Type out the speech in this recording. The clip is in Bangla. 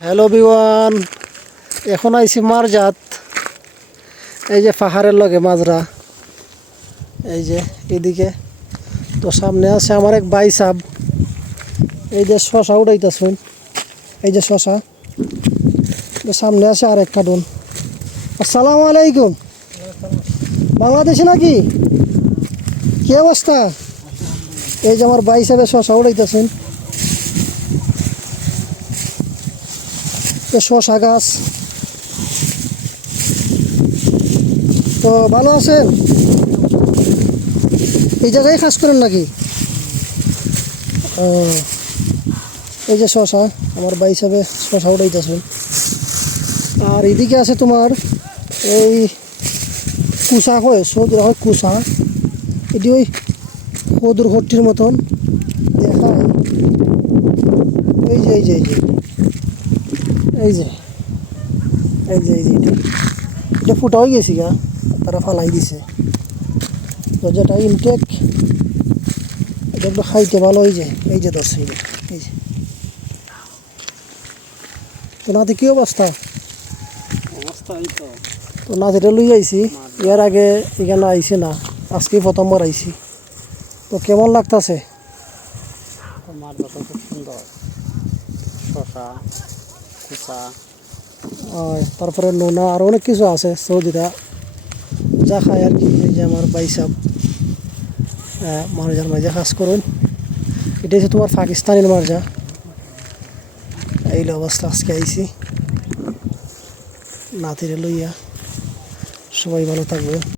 হ্যালো বিওয়ান, এখন আইছি মারজাত। এই যে পাহাড়ের লগে মাজরা, এই যে এদিকে তো সামনে আছে আমার এক ভাই সাহ। এই যে শশা উড়াইতেছুন, এই যে শশা সামনে আছে আর একটা ডোন। আসসালামু আলাইকুম, বাংলাদেশে নাকি? কি অবস্থা? এই যে আমার ভাই সাহেবের শশা উড়াইতেছুন, শশা গাছ। তো ভালো আছেন? এই জায়গায় কাজ করেন নাকি? এই যে শশা, আমার ভাই সাহেবে শশা উড়াইতেছুন। আর এদিকে আছে তোমার এই কুসা, হয় সৌদুর হয় কুসা। এটি ওই সদুর ভর্তির মতন দেখায়। এই যে এই যে এই যে এই যে এই যে এই যে এটা ফুটা হয়ে গেছি গা, তারা ফালাই দিছে। তো যেটা ইনটেক, এটা একটু খাইতে ভালো। এই যে এই যে ধরছে, এই যে। তো নাতি কি অবস্থা? তো নাতিটা লই আইছি, এর আগে এখানে আইছি না, আজকেই প্রথমবার আইছি। তো কেমন লাগতেছে? খুব সুন্দর, শশা, কুচা, তারপরে নোনা আর অনেক কিছু আছে সৌদিরা যা খায় আর কি। এই যে আমার ভাই সাহেব মার্জার মাঝে কাজ করুন। এটা হচ্ছে তোমার পাকিস্তানের মার্জা। এই অবস্থা আজকে আইছি নাতিরে লইয়া। সবাই ভালো থাকবে।